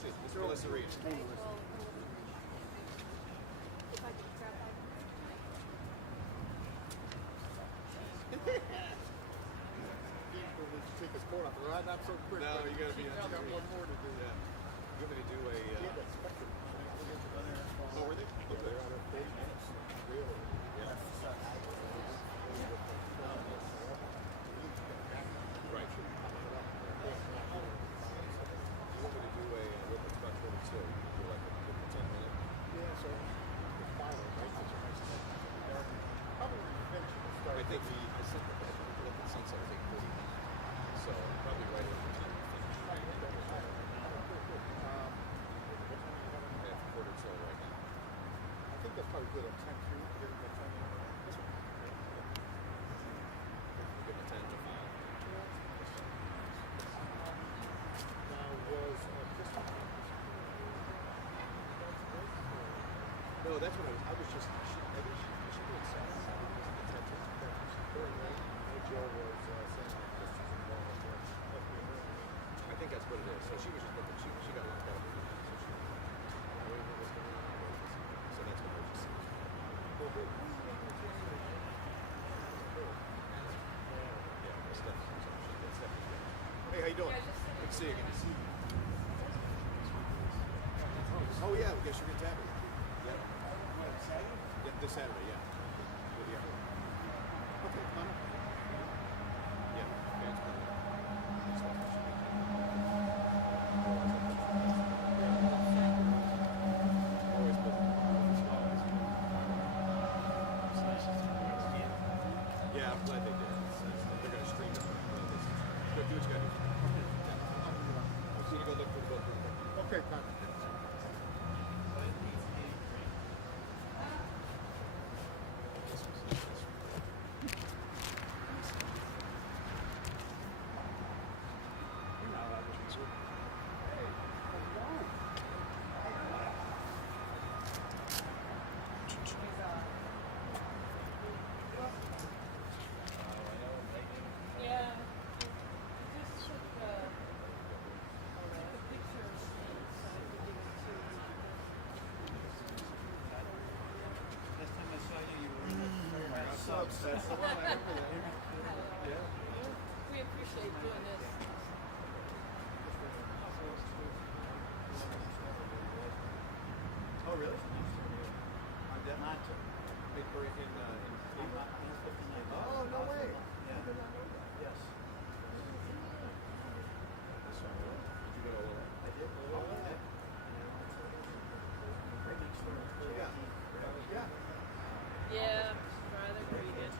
see. Mr. Melissa Reed. If I could grab my... Take his coat off, right? Not so quick. No, you gotta be on got one more to do. Yeah. You want me to do a... Oh, were they? Okay. They're on 30 minutes. Really? Yeah. Right. You want me to do a... It's about 22. You can do like a 10-minute? Yeah, so the final, right? Such a nice thing. Probably when you finish, we'll start. I think I said that I look at sunset, I think 40 minutes. So probably right at the time. It's quarter till right now. I think that's probably good at 10 through. Give it a 10 minute. This one. Give it 10 to 5. Now was Christmas. No, that's what I was just. I think she did Saturday. Joe was saying Christmas involved. I think that's what it is. So she was just looking. She got locked out. So that's what I just said. Yeah, that's definitely. Hey, how you doing? Good to see you again. Oh yeah, we guess you're gonna tap it. Yeah, this Saturday, yeah. With the other. Okay, come on up. Yeah, it's good. Always busy. Yeah, I'm glad they did. They're gonna stream it. Go do what you gotta do. I'm gonna go look for the book. Okay, fine. Yeah. Just took the pictures so I could give it to Last time I saw you, you were in subs. That's the one. I remember that. Yeah. We appreciate doing this. Oh, really? On Death Not to. in Cleveland? Oh, no way. Yeah. Yes. This one, really? Did you go all over? I did. Oh, yeah. Right next door. Yeah. Yeah. Yeah, rather read it.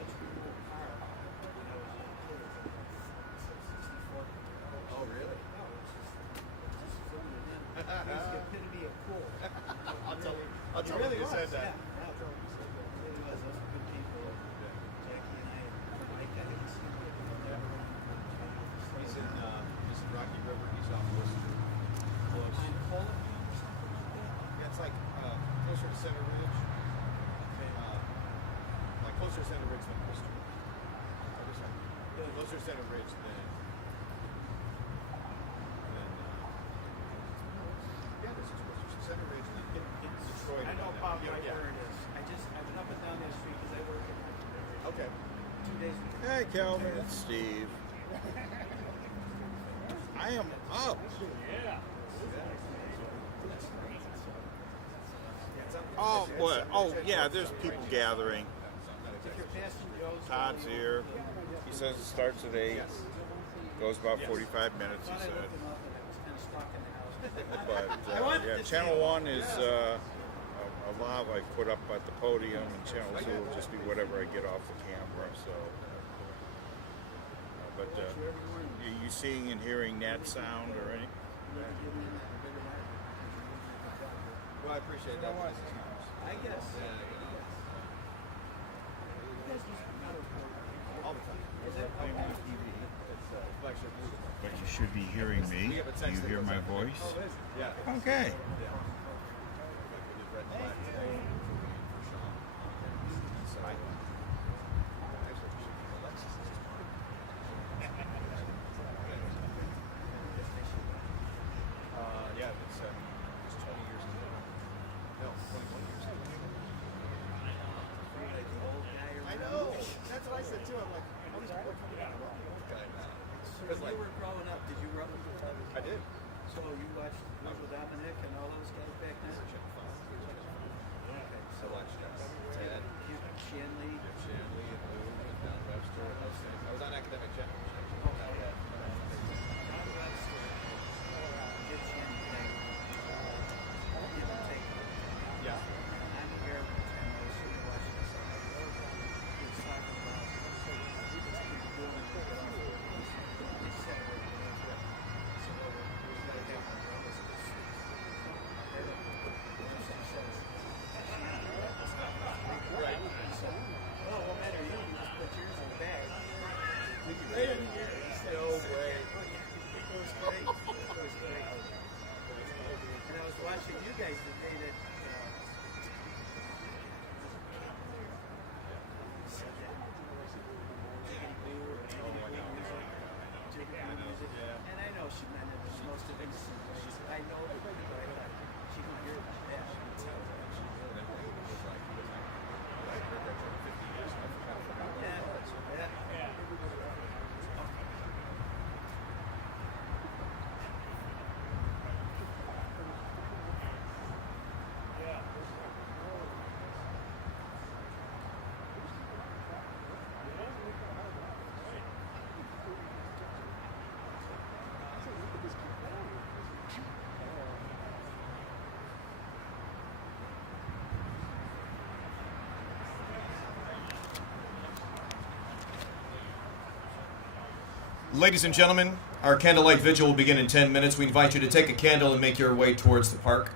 Oh, really? He's the epitome of cool. I'll tell really you was, said that. Yeah. It really was. Those were good people. Jackie and I, Mike, I didn't see him. He's in Rocky River. He's off Worcester. Close. Behind Poland or something like that? Yeah, it's like closer to Center Ridge. Like closer to Center Ridge than Worcester. Closer to Center Ridge than yeah, this is Worcester. Center Ridge in Detroit. I know about right yeah. where it is. I've been up and down that street because I work in Okay. 2 days a week. Hey, Calvin, it's Steve. I am up. Oh, what? Oh, yeah, there's people gathering. If you're passing Joe's, Todd's here. He says it starts at 8. Goes about 45 minutes, he I said. looked him up and I was kind of stuck in the house. But, yeah, Channel 1 is a lav I put up at the podium, and Channel 2 will just be whatever I get off the camera, so. But are you seeing and hearing that sound or anything? Well, I appreciate that. I guess. All the time. Is it? I mean, on TV. It's flagship music. But you should be hearing me. We have a Do text you that hear goes my out. voice? Oh, is it? Yeah. Okay. Yeah. We did Red Flag today for Sean. So, actually, we should be Alexis. Yeah, it's Because when you were growing up, did you run with the club? I did. So you watched Little Dominic and all those guys back then? Okay, So I watched Ted, Shanley. Jim Shanley, and Lou, and Don Webster. I was on academic channel. Don Webster. Jim Shanley. Give and take. Yeah. I'm here and I was sitting watching this. And he was talking about doing they separated it. So we got to have one of those. Right. He said, "Well, what matter you? You just put yours in the bag." Really? No way. It was great. It was great. And I was watching you guys the day that said that Jiggity Boo or Jiggity Boo music. Jiggity Boo music. And I know she meant it in the most innocent ways. I know it, but I thought she could hear it like that. She could tell that. Yeah. Ladies and gentlemen, our candlelight vigil will begin in 10 minutes. We invite you to take a candle and make your way towards the park.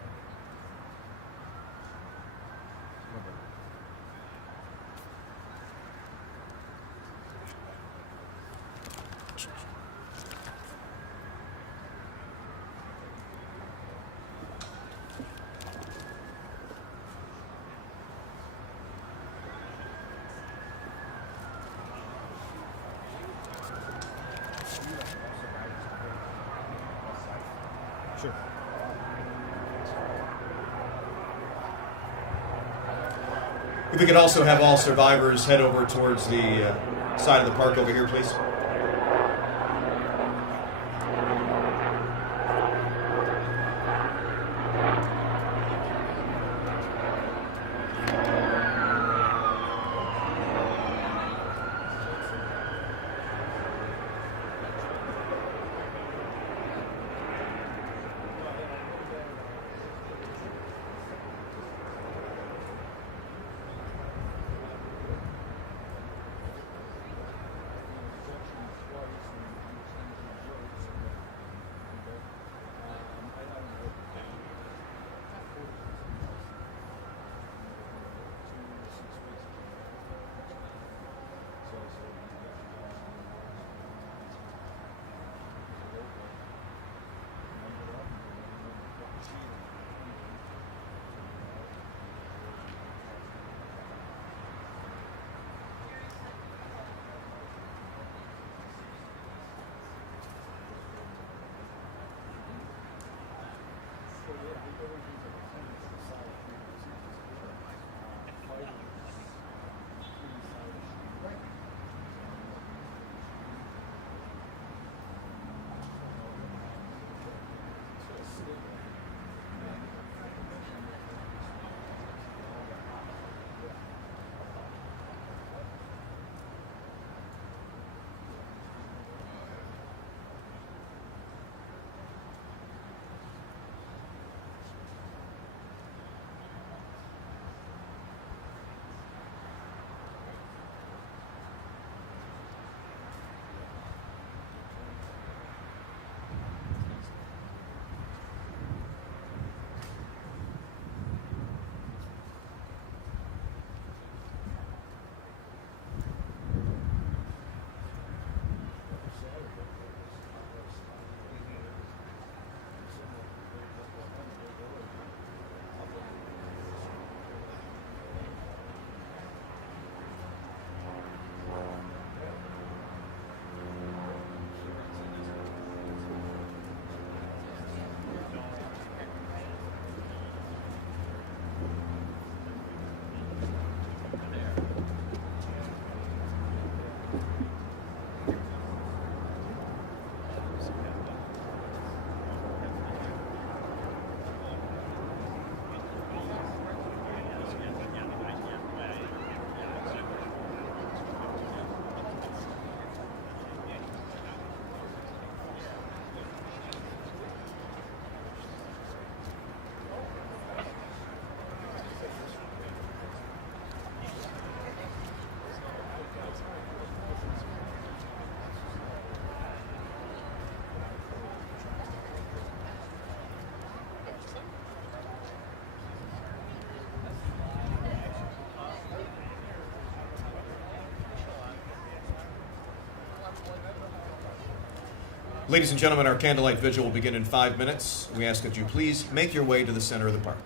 Sure. If we could also have all survivors head over towards the side of the park over here, please. Ladies and gentlemen, our candlelight vigil will begin in 5 minutes. We ask that you please make your way to the center of the park.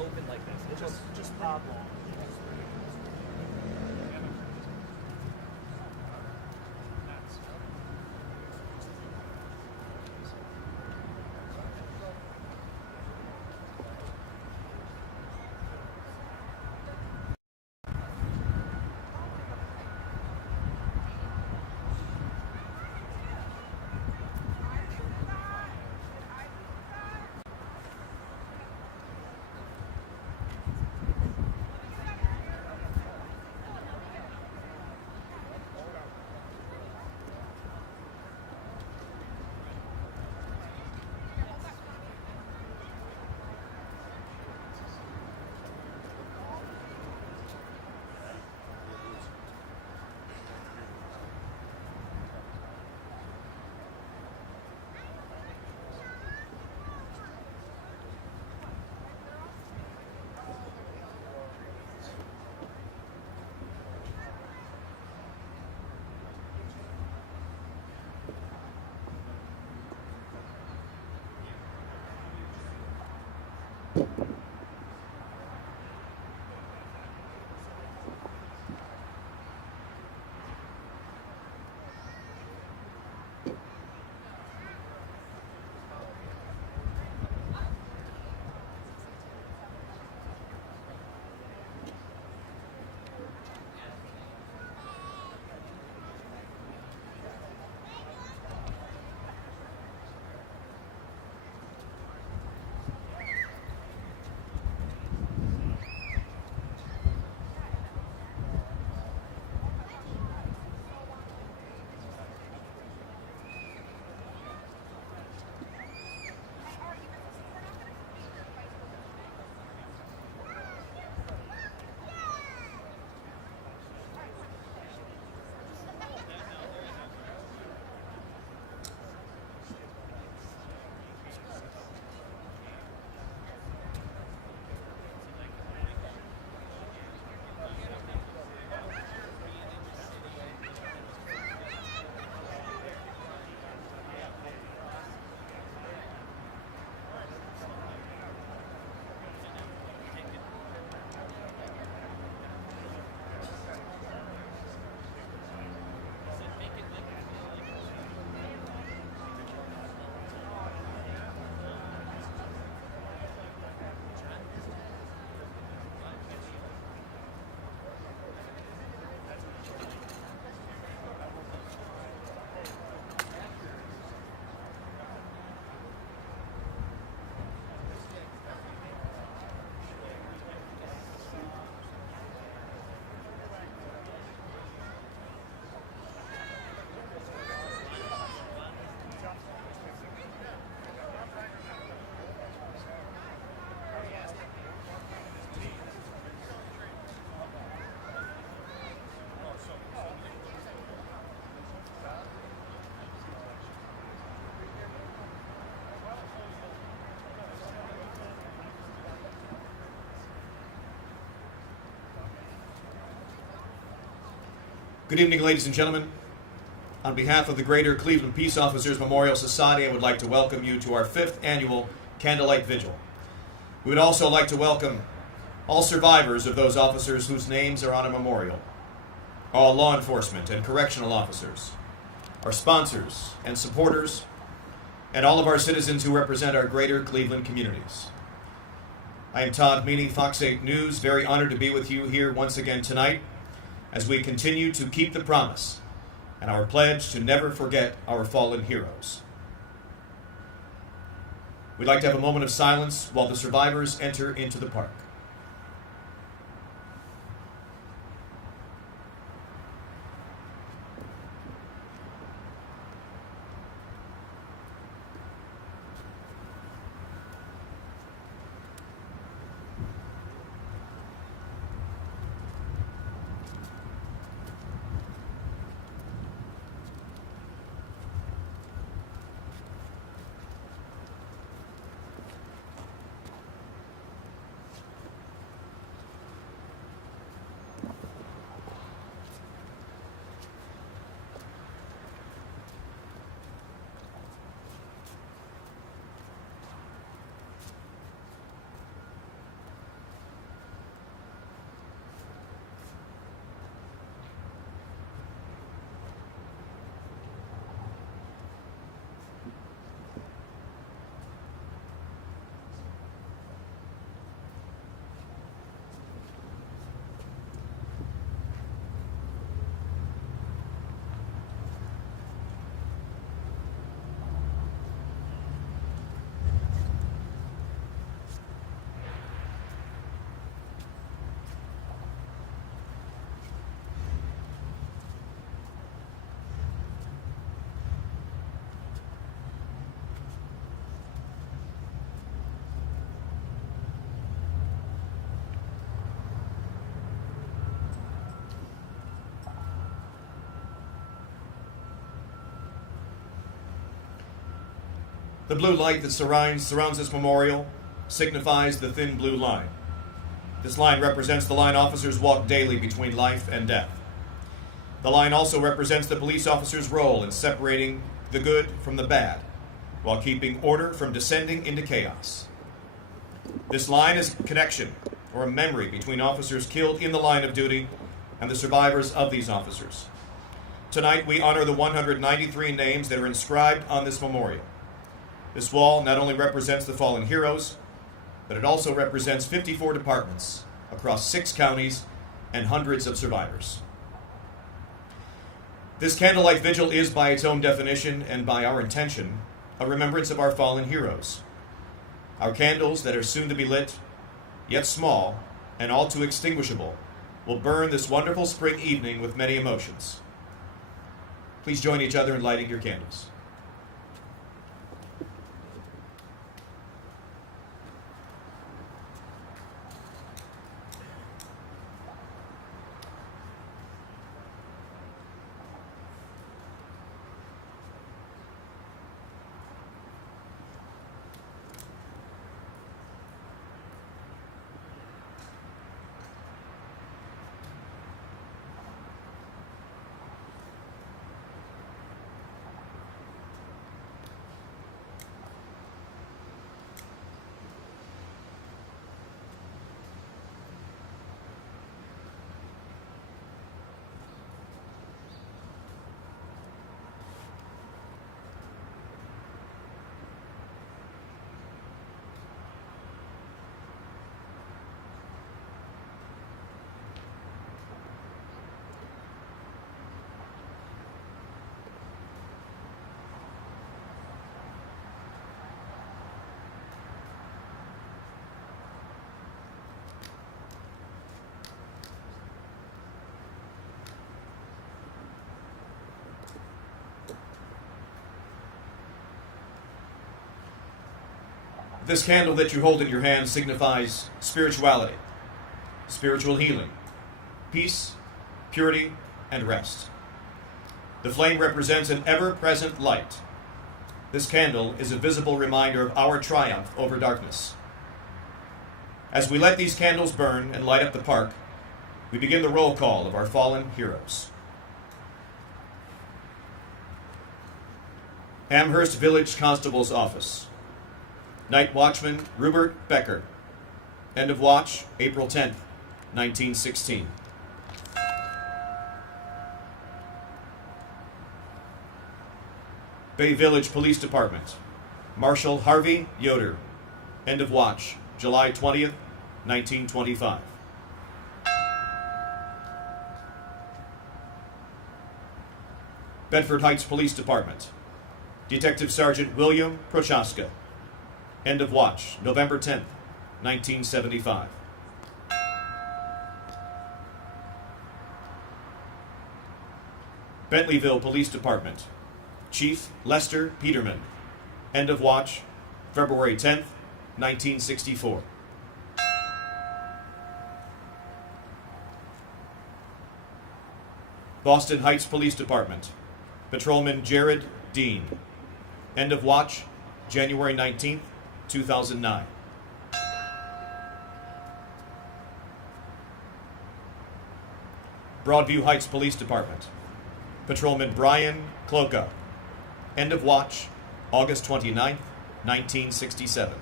Open like this. It's just oblong. Good evening, ladies and gentlemen. On behalf of the Greater Cleveland Peace Officers Memorial Society, I would like to welcome you to our 5th annual Candlelight Vigil. We would also like to welcome all survivors of those officers whose names are on a memorial, all law enforcement and correctional officers, our sponsors and supporters, and all of our citizens who represent our greater Cleveland communities. I am Todd Meany, Fox 8 News, very honored to be with you here once again tonight as we continue to keep the promise and our pledge to never forget our fallen heroes. We'd like to have a moment of silence while the survivors enter into the park. The blue light that surrounds this memorial signifies the thin blue line. This line represents the line officers walk daily between life and death. The line also represents the police officer's role in separating the good from the bad, while keeping order from descending into chaos. This line is a connection or a memory between officers killed in the line of duty and the survivors of these officers. Tonight, we honor the 193 names that are inscribed on this memorial. This wall not only represents the fallen heroes, but it also represents 54 departments across 6 counties and hundreds of survivors. This candlelight vigil is, by its own definition and by our intention, a remembrance of our fallen heroes. Our candles that are soon to be lit, yet small and all too extinguishable, will burn this wonderful spring evening with many emotions. Please join each other in lighting your candles. This candle that you hold in your hand signifies spirituality, spiritual healing, peace, purity, and rest. The flame represents an ever-present light. This candle is a visible reminder of our triumph over darkness. As we let these candles burn and light up the park, we begin the roll call of our fallen heroes. Amherst Village Constable's Office. Night Watchman Rupert Becker. End of watch, April 10th, 1916. Bay Village Police Department. Marshal Harvey Yoder. End of watch, July 20th, 1925. Bedford Heights Police Department. Detective Sergeant William Prochaska. End of watch, November 10th, 1975. Bentleyville Police Department. Chief Lester Peterman. End of watch, February 10th, 1964. Boston Heights Police Department. Patrolman Jared Dean. End of watch, January 19th, 2009. Broadview Heights Police Department. Patrolman Brian Cloca. End of watch, August 29th, 1967.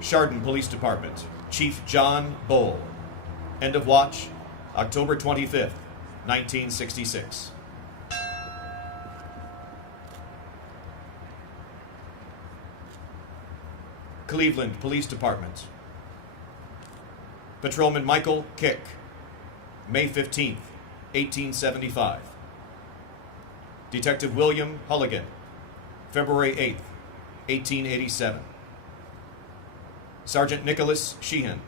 Chardon Police Department. Chief John Bowl. End of watch, October 25th, 1966. Cleveland Police Department. Patrolman Michael Kick. May 15th, 1875. Detective William Hulligan. February 8th, 1887. Sergeant Nicholas Sheehan.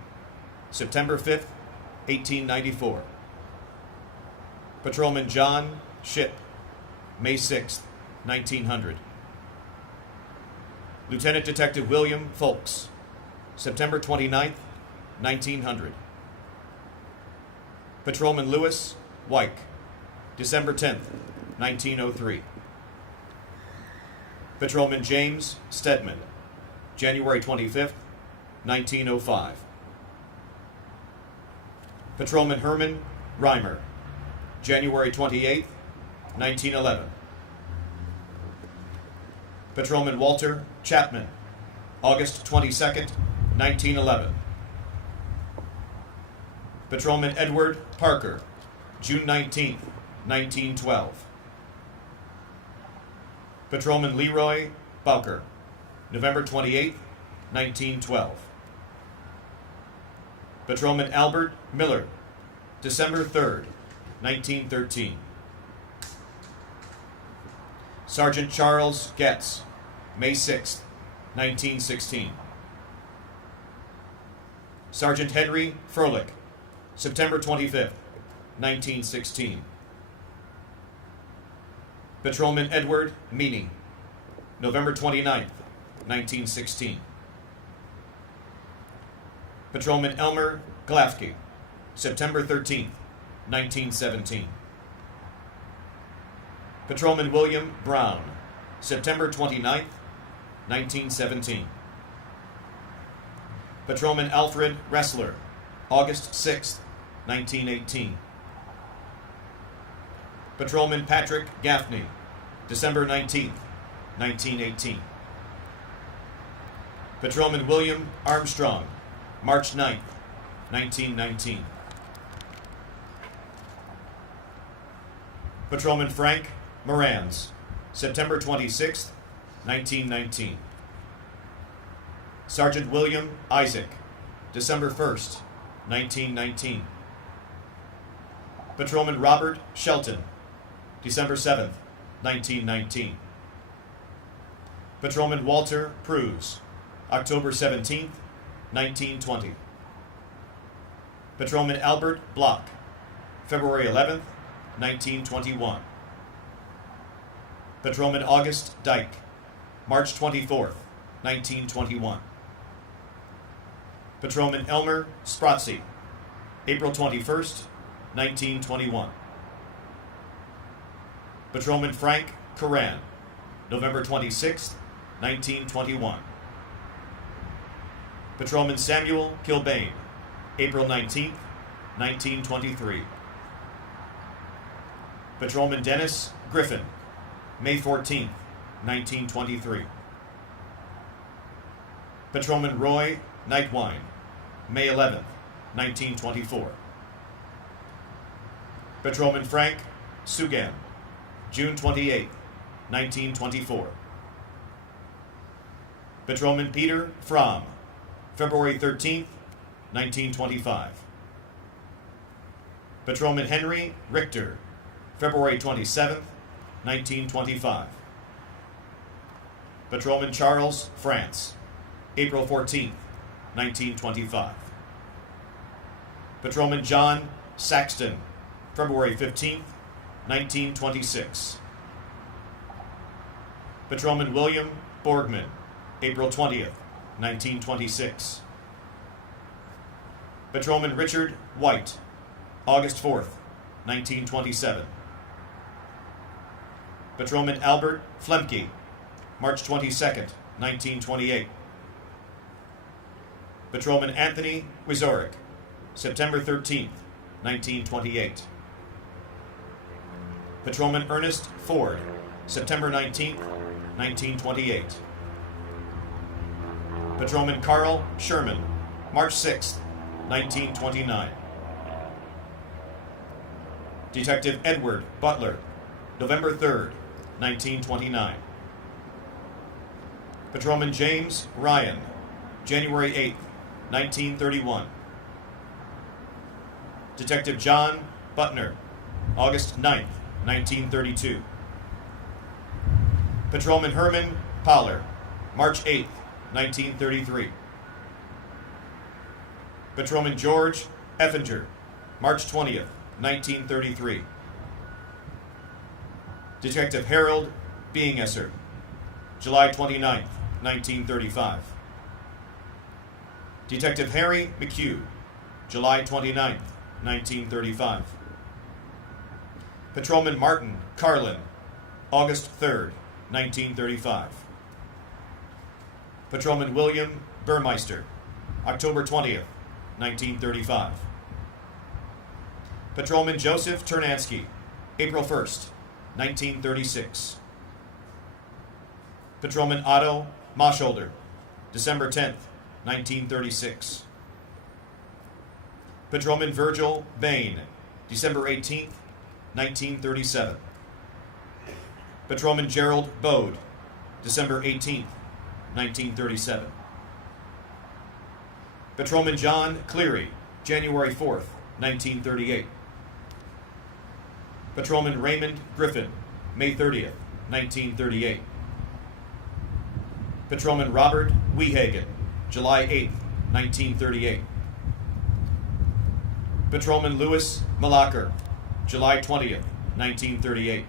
September 5th, 1894. Patrolman John Ship. May 6th, 1900. Lieutenant Detective William Folks. September 29th, 1900. Patrolman Lewis Wyke. December 10th, 1903. Patrolman James Stedman. January 25th, 1905. Patrolman Herman Reimer. January 28th, 1911. Patrolman Walter Chapman. August 22nd, 1911. Patrolman Edward Parker. June 19th, 1912. Patrolman Leroy Bowker. November 28th, 1912. Patrolman Albert Miller. December 3rd, 1913. Sergeant Charles Getz. May 6th, 1916. Sergeant Henry Froelich. September 25th, 1916. Patrolman Edward Meany. November 29th, 1916. Patrolman Elmer Glafke. September 13th, 1917. Patrolman William Brown. September 29th, 1917. Patrolman Alfred Ressler. August 6th, 1918. Patrolman Patrick Gaffney. December 19th, 1918. Patrolman William Armstrong. March 9th, 1919. Patrolman Frank Morans. September 26th, 1919. Sergeant William Isaac. December 1st, 1919. Patrolman Robert Shelton. December 7th, 1919. Patrolman Walter Pruse. October 17th, 1920. Patrolman Albert Block. February 11th, 1921. Patrolman August Dyke. March 24th, 1921. Patrolman Elmer Sprotzy. April 21st, 1921. Patrolman Frank Coran. November 26th, 1921. Patrolman Samuel Kilbane. April 19th, 1923. Patrolman Dennis Griffin, May 14, 1923. Patrolman Roy Nightwine, May 11, 1924. Patrolman Frank Sugan, June 28, 1924. Patrolman Peter Fromm, February 13, 1925. Patrolman Henry Richter, February 27, 1925. Patrolman Charles France, April 14, 1925. Patrolman John Saxton, February 15, 1926. Patrolman William Borgman, April 20th, 1926. Patrolman Richard White, August 4th, 1927. Patrolman Albert Flemke, March 22nd, 1928. Patrolman Anthony Wizorek, September 13th, 1928. Patrolman Ernest Ford, September 19th, 1928. Patrolman Carl Sherman, March 6th, 1929. Detective Edward Butler, November 3rd, 1929. Patrolman James Ryan, January 8th, 1931. Detective John Butner, August 9th, 1932. Patrolman Herman Poller, March 8th, 1933. Patrolman George Effinger, March 20th, 1933. Detective Harold Beingesser, July 29th, 1935. Detective Harry McHugh, July 29th, 1935. Patrolman Martin Carlin, August 3rd, 1935. Patrolman William Burmeister, October 20th, 1935. Patrolman Joseph Ternansky, April 1st, 1936. Patrolman Otto Mosholder, December 10th, 1936. Patrolman Virgil Bain, December 18th, 1937. Patrolman Gerald Bode, December 18th, 1937. Patrolman John Cleary, January 4th, 1938. Patrolman Raymond Griffin, May 30th, 1938. Patrolman Robert Wehagen, July 8th, 1938. Patrolman Louis Malacher, July 20th, 1938.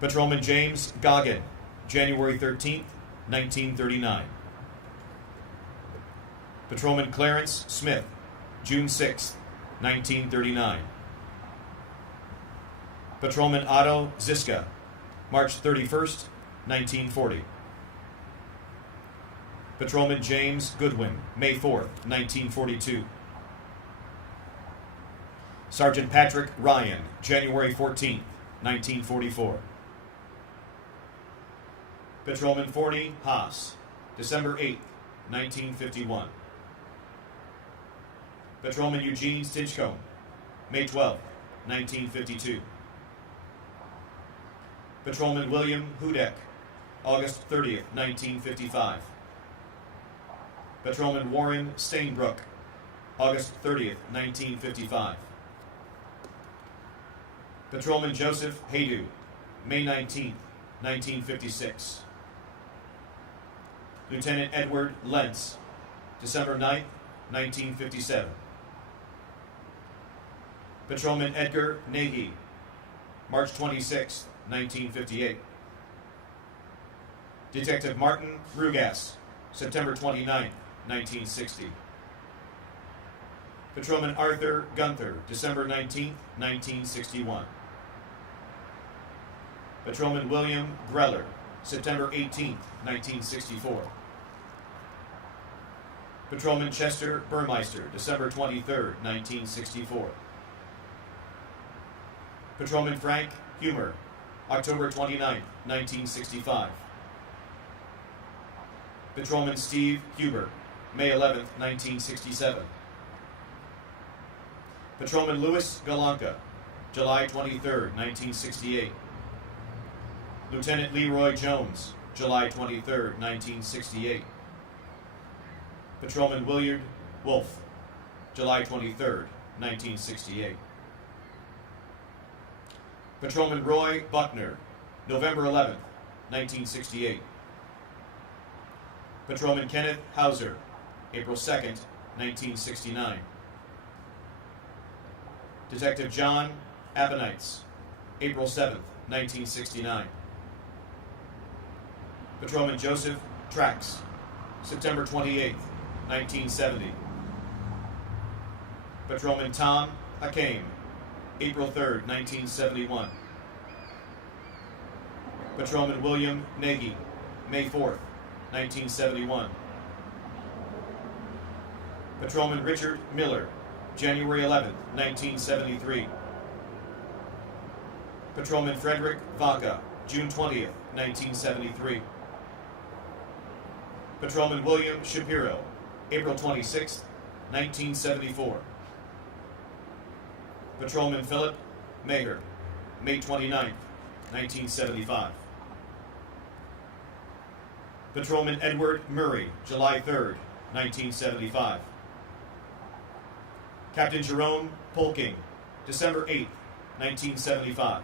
Patrolman James Goggin, January 13th, 1939. Patrolman Clarence Smith, June 6th, 1939. Patrolman Otto Ziska, March 31st, 1940. Patrolman James Goodwin, May 4th, 1942. Sergeant Patrick Ryan, January 14th, 1944. Patrolman Forney Haas, December 8th, 1951. Patrolman Eugene Stinchcombe, May 12th, 1952. Patrolman William Hudek, August 30th, 1955. Patrolman Warren Stainbrook, August 30th, 1955. Patrolman Joseph Haydu, May 19th, 1956. Lieutenant Edward Lentz, December 9th, 1957. Patrolman Edgar Nahi, March 26th, 1958. Detective Martin Rugas, September 29th, 1960. Patrolman Arthur Gunther, December 19th, 1961. Patrolman William Greller, September 18th, 1964. Patrolman Chester Burmeister, December 23rd, 1964. Patrolman Frank Humer, October 29, 1965. Patrolman Steve Huber, May 11, 1967. Patrolman Louis Galanka, July 23, 1968. Lieutenant Leroy Jones, July 23, 1968. Patrolman Willard Wolf, July 23, 1968. Patrolman Roy Buckner, November 11, 1968. Patrolman Kenneth Hauser, April 2, 1969. Detective John Appenites, April 7, 1969. Patrolman Joseph Trax, September 28, 1970. Patrolman Tom Hakeem, April 3, 1971. Patrolman William Nagy, May 4, 1971. Patrolman Richard Miller, January 11, 1973. Patrolman Frederick Vaca, June 20, 1973. Patrolman William Shapiro, April 26, 1974. Patrolman Philip Maher, May 29, 1975. Patrolman Edward Murray, July 3, 1975. Captain Jerome Polking, December 8, 1975.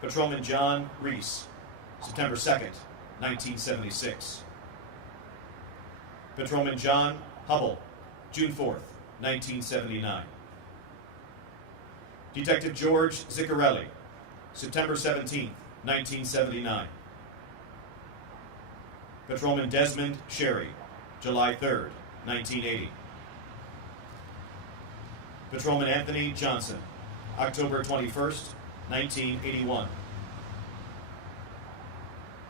Patrolman John Reese, September 2nd, 1976. Patrolman John Hubble, June 4th, 1979. Detective George Ziccarelli, September 17th, 1979. Patrolman Desmond Sherry, July 3rd, 1980. Patrolman Anthony Johnson, October 21st, 1981.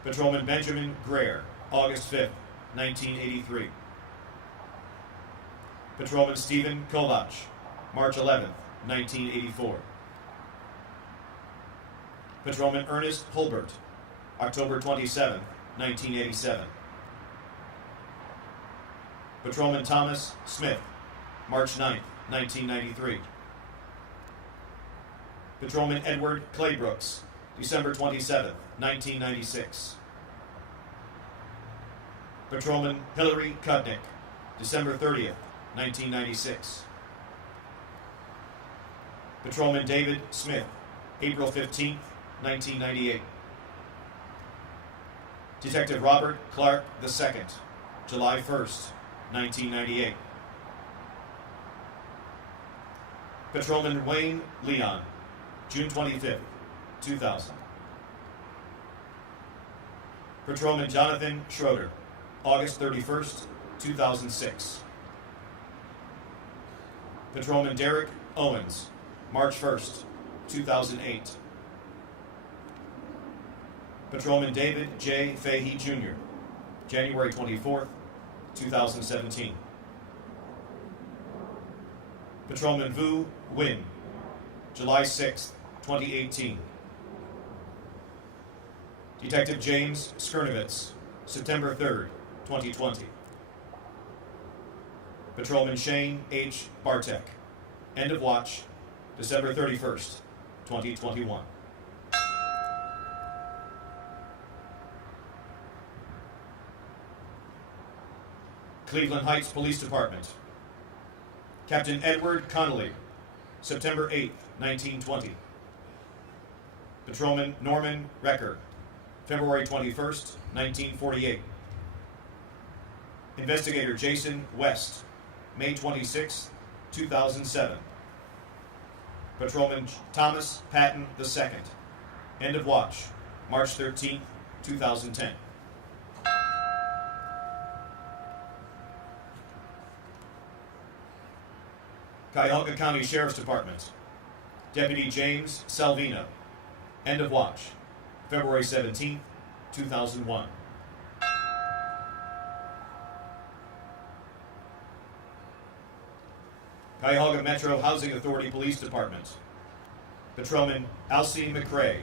Patrolman Benjamin Greer, August 5th, 1983. Patrolman Stephen Kovach, March 11th, 1984. Patrolman Ernest Hulbert, October 27th, 1987. Patrolman Thomas Smith, March 9th, 1993. Patrolman Edward Claybrooks, December 27th, 1996. Patrolman Hillary Kudnick, December 30th, 1996. Patrolman David Smith, April 15th, 1998. Detective Robert Clark II, July 1st, 1998. Patrolman Wayne Leon, June 25th, 2000. Patrolman Jonathan Schroeder, August 31st, 2006. Patrolman Derek Owens, March 1st, 2008. Patrolman David J. Fahey Jr., January 24th, 2017. Patrolman Vu Nguyen, July 6th, 2018. Detective James Skirnovitz, September 3rd, 2020. Patrolman Shane H. Bartek, end of watch, December 31st, 2021. Cleveland Heights Police Department. Captain Edward Connolly, September 8th, 1920. Patrolman Norman Recker, February 21st, 1948. Investigator Jason West, May 26, 2007. Patrolman Thomas Patton II, end of watch, March 13, 2010. Cuyahoga County Sheriff's Department. Deputy James Salvino, end of watch, February 17, 2001. Cuyahoga Metro Housing Authority Police Department. Patrolman Alcee McCrae,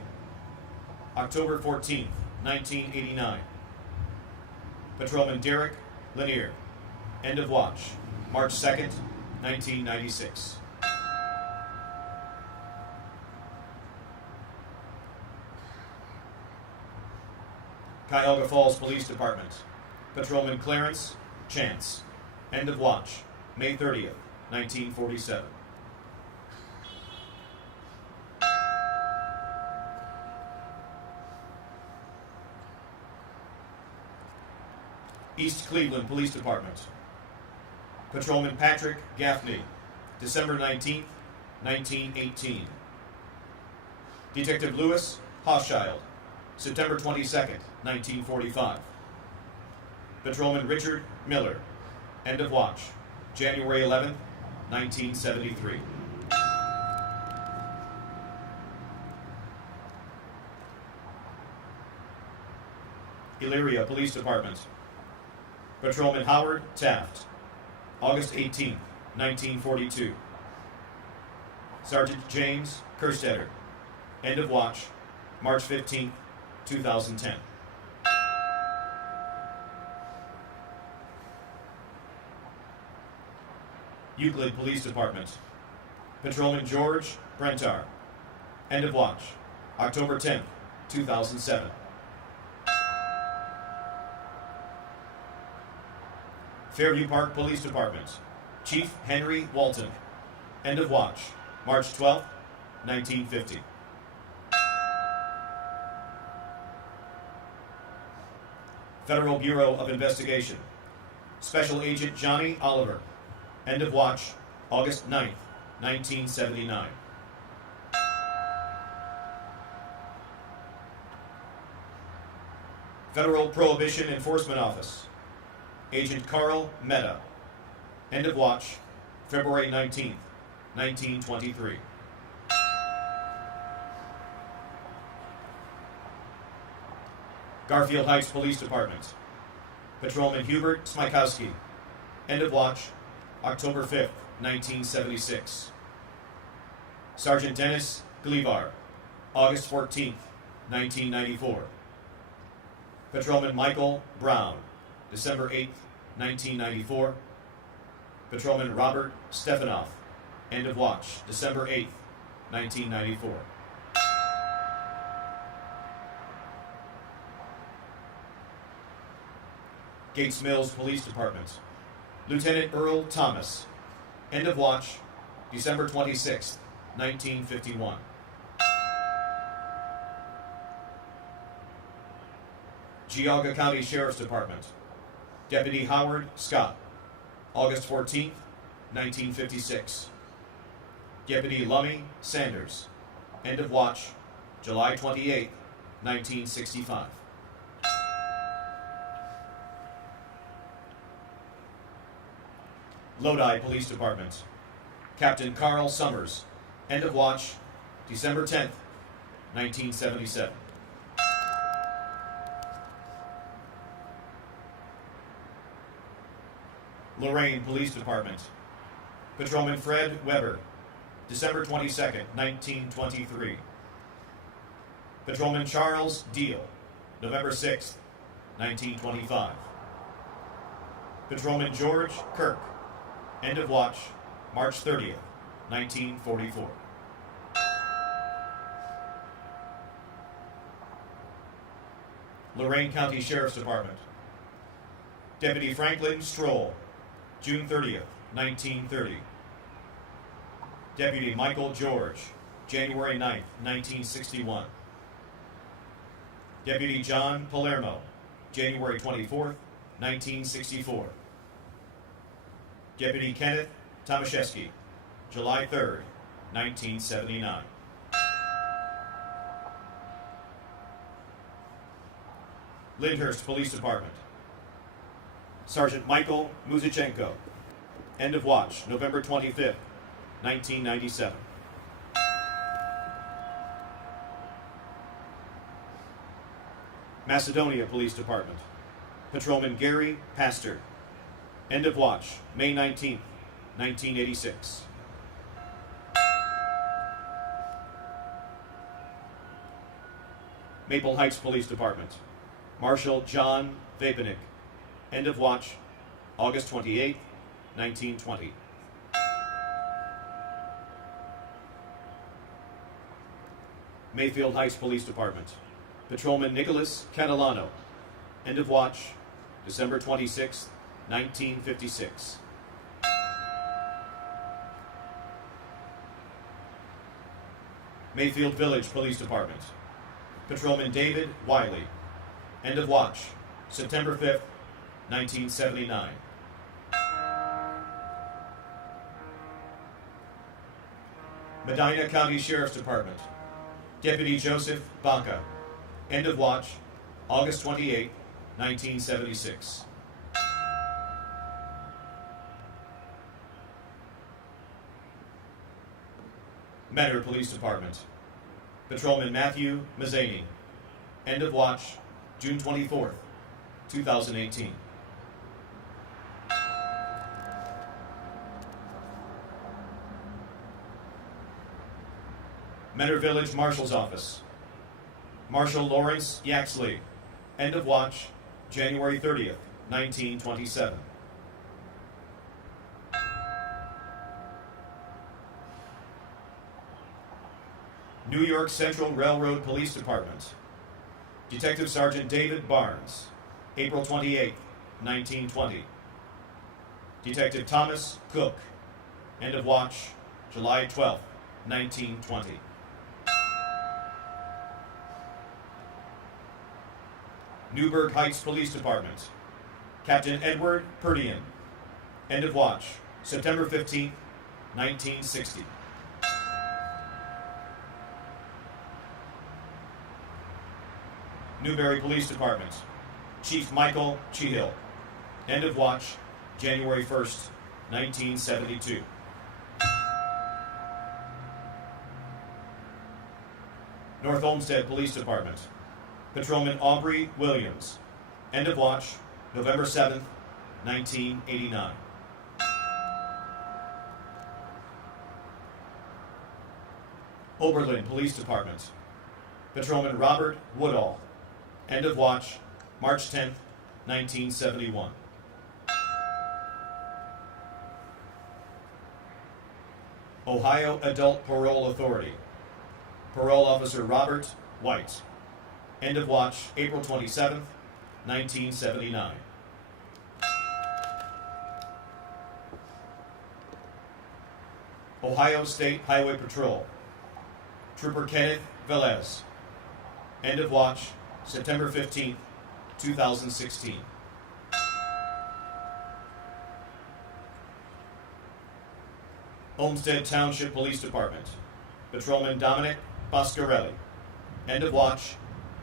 October 14th, 1989. Patrolman Derek Lanier, end of watch, March 2nd, 1996. Cuyahoga Falls Police Department, Patrolman Clarence Chance, end of watch, May 30th, 1947. East Cleveland Police Department, Patrolman Patrick Gaffney, December 19th, 1918. Detective Lewis Hochschild, September 22nd, 1945. Patrolman Richard Miller, end of watch, January 11th, 1973. Elyria Police Department, Patrolman Howard Taft, August 18th, 1942. Sergeant James Kerstetter, end of watch, March 15th, 2010. Euclid Police Department, Patrolman George Brentar, end of watch, October 10th, 2007. Fairview Park Police Department, Chief Henry Walton, end of watch, March 12th, 1950. Federal Bureau of Investigation, Special Agent Johnny Oliver, end of watch, August 9th, 1979. Federal Prohibition Enforcement Office, Agent Carl Mehta, end of watch, February 19th, 1923. Garfield Heights Police Department, Patrolman Hubert Smykowski, end of watch, October 5th, 1976. Sergeant Dennis Glivar, August 14th, 1994. Patrolman Michael Brown, December 8th, 1994. Patrolman Robert Stefanoff, end of watch, December 8th, 1994. Gates Mills Police Department, Lieutenant Earl Thomas, end of watch, December 26th, 1951. Geauga County Sheriff's Department, Deputy Howard Scott, August 14th, 1956. Deputy Lummy Sanders, end of watch, July 28th, 1965. Lodi Police Department, Captain Carl Summers, end of watch, December 10th, 1977. Lorraine Police Department, Patrolman Fred Weber, December 22nd, 1923. Patrolman Charles Deal, November 6th, 1925. Patrolman George Kirk, end of watch, March 30th, 1944. Lorain County Sheriff's Department, Deputy Franklin Stroll, June 30th, 1930. Deputy Michael George, January 9th, 1961. Deputy John Palermo, January 24th, 1964. Deputy Kenneth Tomaszewski, July 3rd, 1979. Lyndhurst Police Department, Sergeant Michael Muzichenko, end of watch, November 25th, 1997. Macedonia Police Department, Patrolman Gary Pastor, end of watch, May 19th, 1986. Maple Heights Police Department. Marshal John Vapenik. End of watch, August 28, 1920. Mayfield Heights Police Department. Patrolman Nicholas Catalano. End of watch, December 26, 1956. Mayfield Village Police Department. Patrolman David Wiley. End of watch, September 5th, 1979. Medina County Sheriff's Department. Deputy Joseph Baca. End of watch, August 28, 1976. Mentor Police Department. Patrolman Matthew Mazzani. End of watch, June 24th, 2018. Mentor Village Marshal's Office. Marshal Lawrence Yaxley. End of watch, January 30th, 1927. New York Central Railroad Police Department. Detective Sergeant David Barnes. April 28, 1920. Detective Thomas Cook. End of watch, July 12, 1920. Newburgh Heights Police Department. Captain Edward Perdian. End of watch, September 15, 1960. Newbury Police Department. Chief Michael Cheehill. End of watch, January 1st, 1972. North Olmsted Police Department. Patrolman Aubrey Williams. End of watch, November 7th, 1989. Oberlin Police Department. Patrolman Robert Woodall. End of watch, March 10th, 1971. Ohio Adult Parole Authority. Parole Officer Robert White. End of watch, April 27th, 1979. Ohio State Highway Patrol. Trooper Kenneth Velez. End of watch, September 15th, 2016. Olmsted Township Police Department. Patrolman Dominic Boscarelli. End of watch,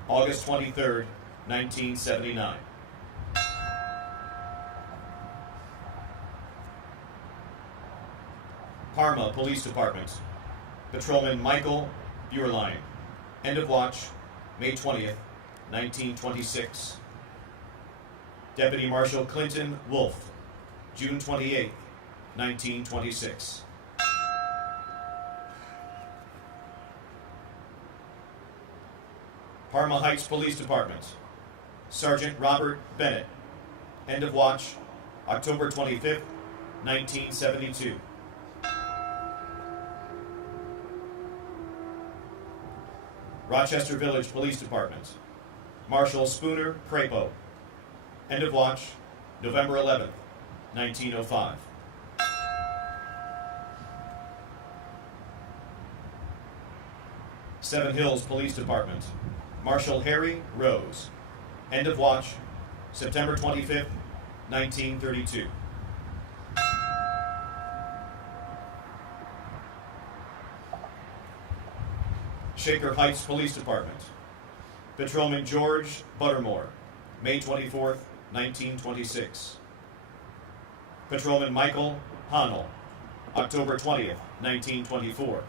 August 23rd, 1979. Parma Police Department. Patrolman Michael Buerlein. End of watch, May 20th, 1926. Deputy Marshal Clinton Wolf. June 28th, 1926. Parma Heights Police Department. Sergeant Robert Bennett. End of watch, October 25th, 1972. Rochester Village Police Department. Marshal Spooner Crapo. End of watch, November 11th, 1905. Seven Hills Police Department. Marshal Harry Rose. End of watch, September 25th, 1932. Shaker Heights Police Department. Patrolman George Buttermore. May 24th, 1926. Patrolman Michael Honnell. October 20th, 1924.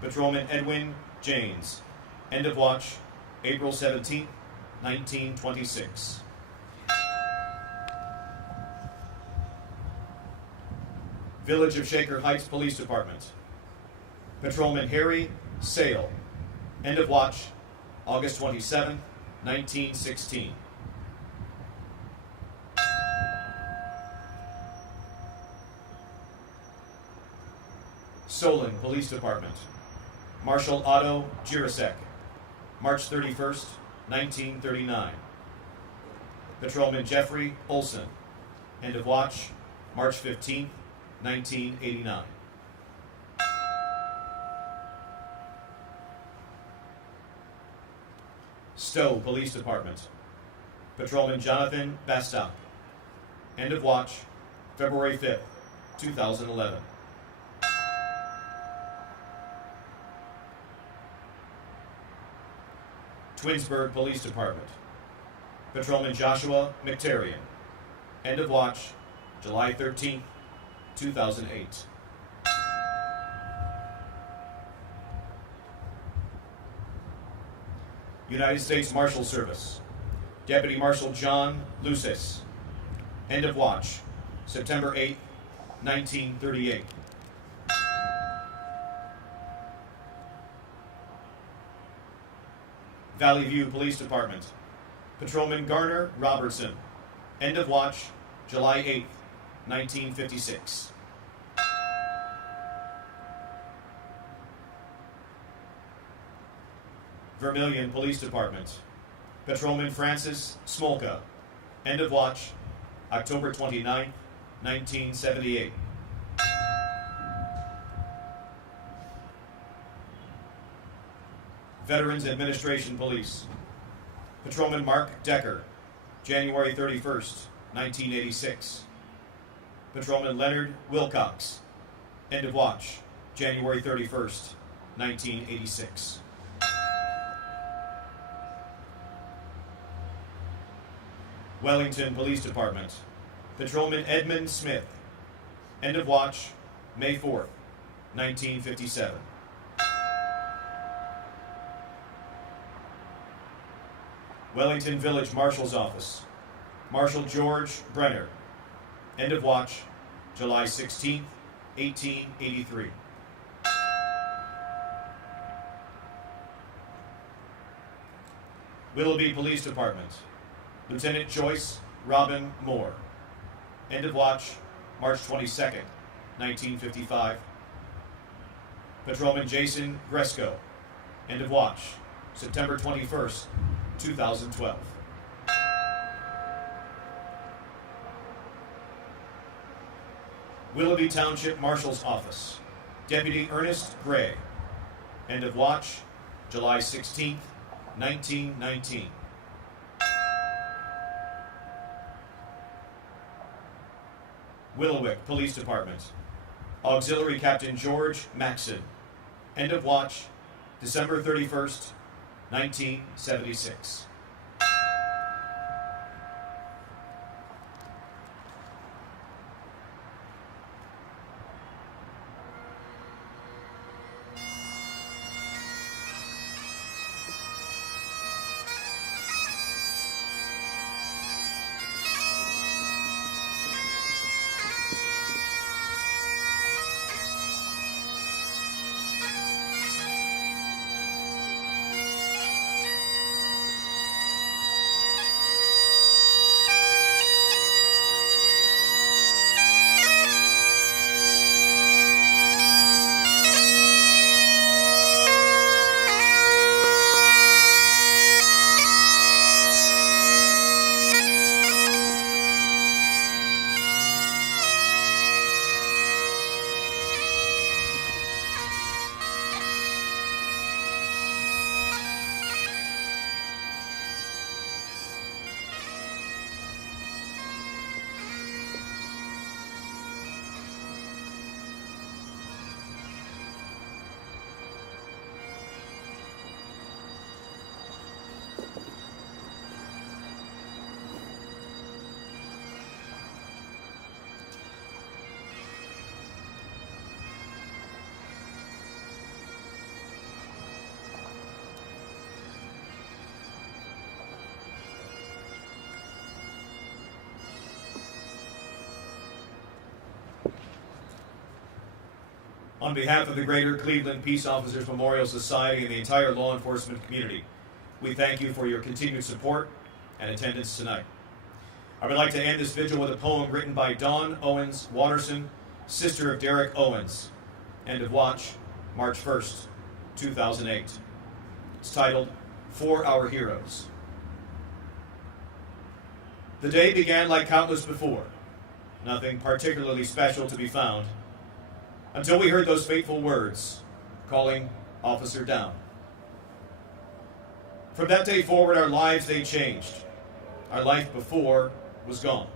Patrolman Edwin Janes. End of watch, April 17th, 1926. Village of Shaker Heights Police Department. Patrolman Harry Sale. End of watch, August 27, 1916. Solon Police Department. Marshal Otto Jirasek, March 31st, 1939. Patrolman Jeffrey Olson, end of watch, March 15th, 1989. Stowe Police Department. Patrolman Jonathan Bastock, end of watch, February 5th, 2011. Twinsburg Police Department. Patrolman Joshua McTarian, end of watch, July 13th, 2008. United States Marshal Service. Deputy Marshal John Lucis, end of watch, September 8th, 1938. Valley View Police Department. Patrolman Garner Robertson, end of watch, July 8th, 1956. Vermilion Police Department. Patrolman Francis Smolka, end of watch, October 29th, 1978. Veterans Administration Police. Patrolman Mark Decker, January 31st, 1986. Patrolman Leonard Wilcox, end of watch, January 31st, 1986. Wellington Police Department. Patrolman Edmund Smith, end of watch, May 4th, 1957. Wellington Village Marshal's Office. Marshal George Brenner, end of watch, July 16th, 1883. Willoughby Police Department. Lieutenant Joyce Robin Moore, end of watch, March 22nd, 1955. Patrolman Jason Gresco, end of watch, September 21st, 2012. Willoughby Township Marshal's Office. Deputy Ernest Gray, end of watch, July 16th, 1919. Willowick Police Department. Auxiliary Captain George Maxson, end of watch, December 31st, 1976. On behalf of the Greater Cleveland Peace Officers Memorial Society and the entire law enforcement community, we thank you for your continued support and attendance tonight. I would like to end this vigil with a poem written by Dawn Owens Watterson, sister of Derek Owens. End of watch, March 1st, 2008. It's titled, For Our Heroes. The day began like countless before, nothing particularly special to be found, until we heard those fateful words, calling officer down. From that day forward, our lives, they changed. Our life before was gone.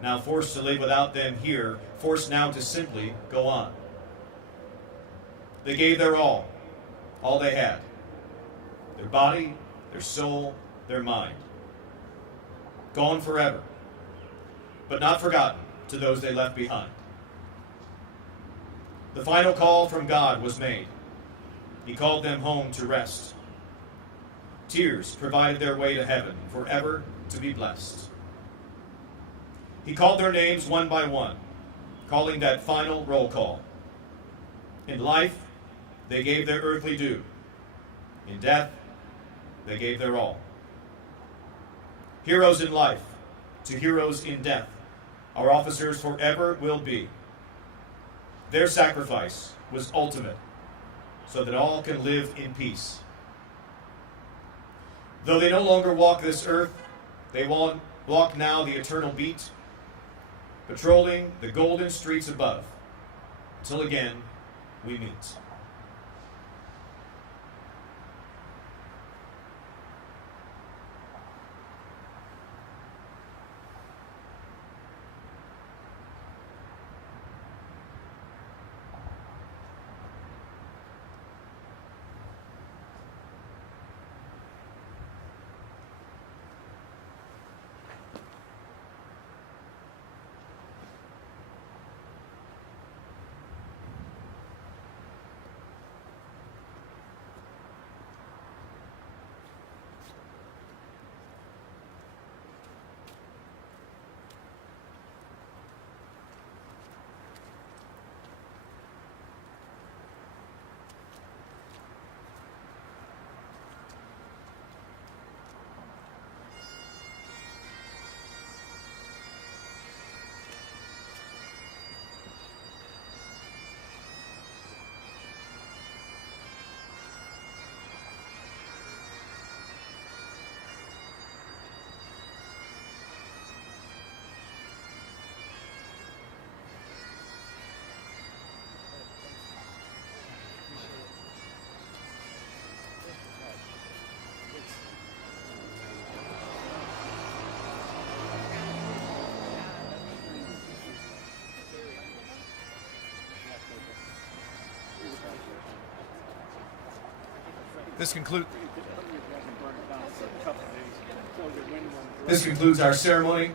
Now forced to live without them here, forced now to simply go on. They gave their all they had. Their body, their soul, their mind. Gone forever, but not forgotten to those they left behind. The final call from God was made. He called them home to rest. Tears provided their way to heaven, forever to be blessed. He called their names one by one, calling that final roll call. In life, they gave their earthly due. In death, they gave their all. Heroes in life, to heroes in death, our officers forever will be. Their sacrifice was ultimate, so that all can live in peace. Though they no longer walk this earth, they walk now the eternal beat, patrolling the golden streets above, till again we meet. This concludes our ceremony.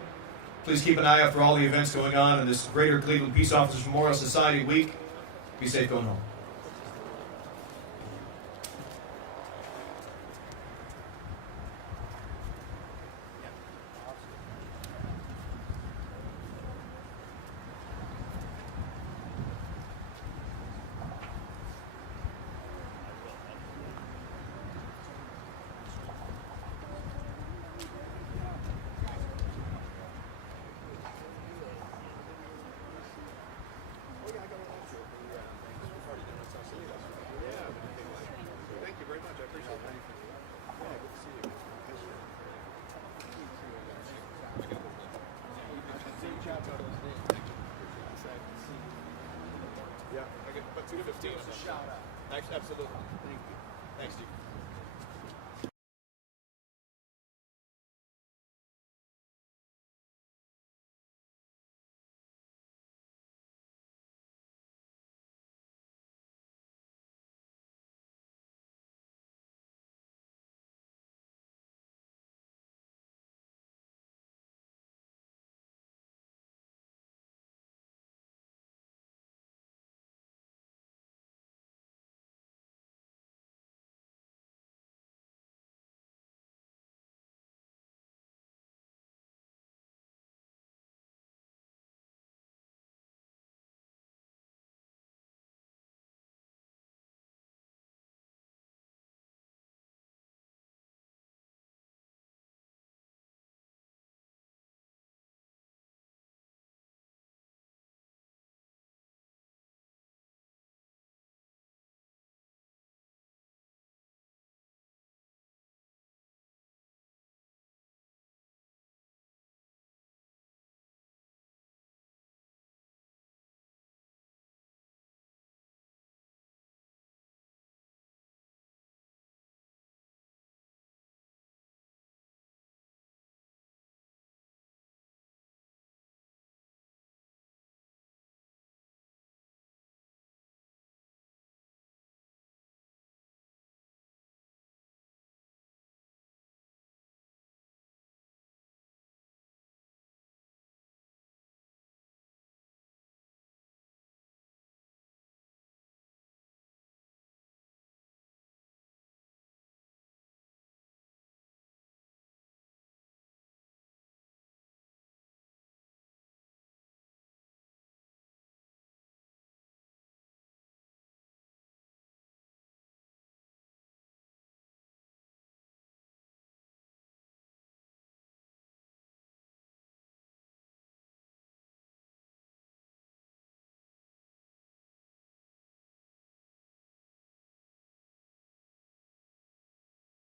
Please keep an eye out for all the events going on in this Greater Cleveland Peace Officers Memorial Society week. Be safe going home. Yeah, I get about 2:15. Absolutely. Thank you. Thanks, Steve.